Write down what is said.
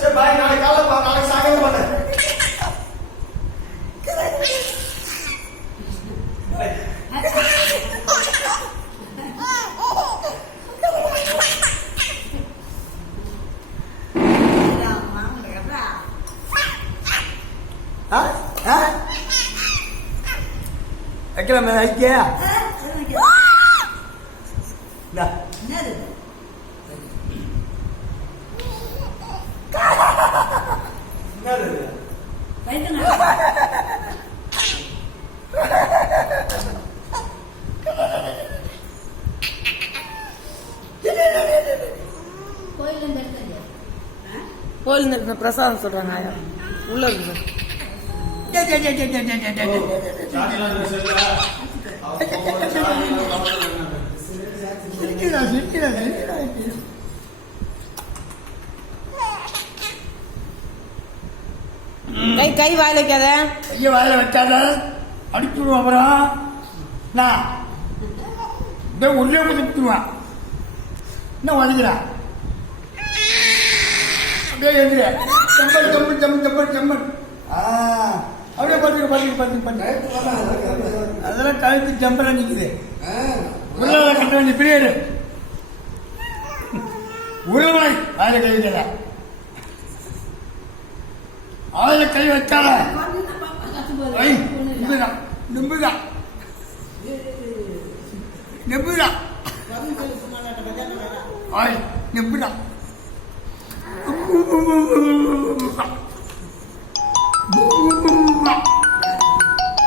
சரி பாய், நாளைக்கு காலைல நாளைக்கு சாயங்காலம் பண்ணு. வைக்கலாமே ஐக்கியா கோயில் இருக்கிற பிரசாதம் சொல்றாங்க ஆயா உள்ள இருக்கு. கை கை வாயில வைக்காத. ஐயா வாயில வச்சாத அடிச்சுடுவோம். அப்புறம் நான் உள்ளே குதிச்சுடுவான். என்ன வலிக்கிறான்? அப்படியே எழுதுற ChEMBL ChEMBL ChEMBL ChEMBL ChEMBL. அப்படியே பார்த்துக்க பார்த்துக்க பார்த்துக்க பண்ணு. அதெல்லாம் கழுத்து ஜம்பரா நிக்குது. உள்ள கட்ட வேண்டிய பிரியரு உருவனை வாயில கை வைக்கல. ஆயில கை வச்சால நம்புதான் நம்புதான் நம்புதான் ஆய் நம்புதான்.